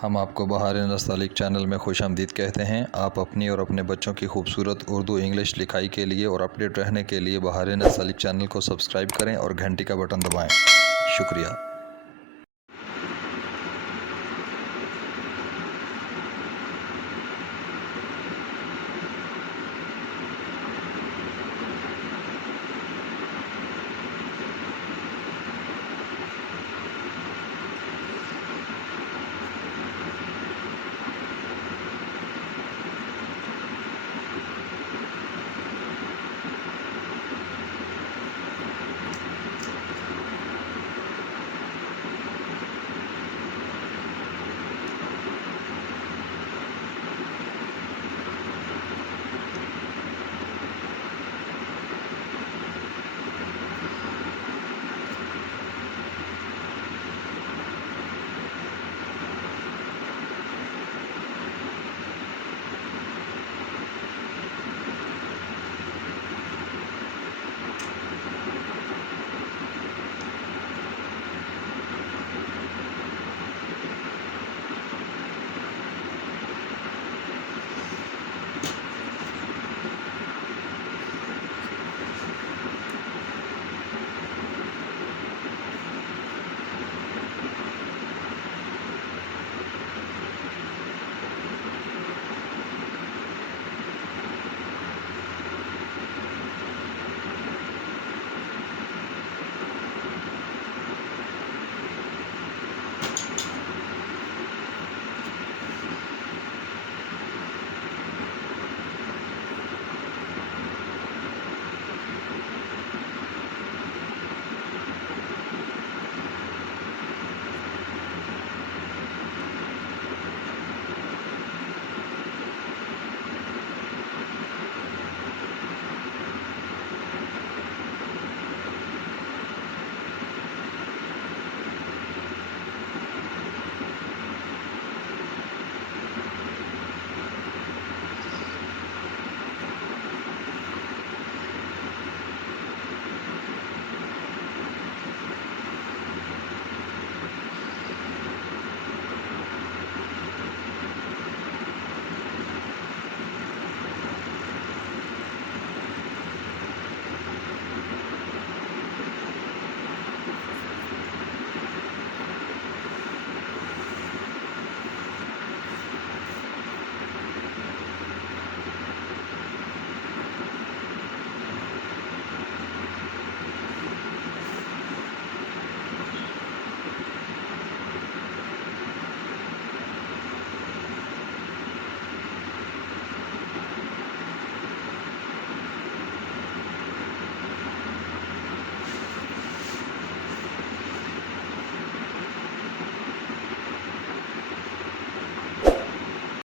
हम आपको बहार नस्तालिक चैनल में खुशामदीद कहते हैं। आप अपनी और अपने बच्चों की खूबसूरत उर्दू इंग्लिश लिखाई के लिए और अपडेट रहने के लिए बहार नस्तालिक चैनल को सब्सक्राइब करें और घंटी का बटन दबाएं। शुक्रिया।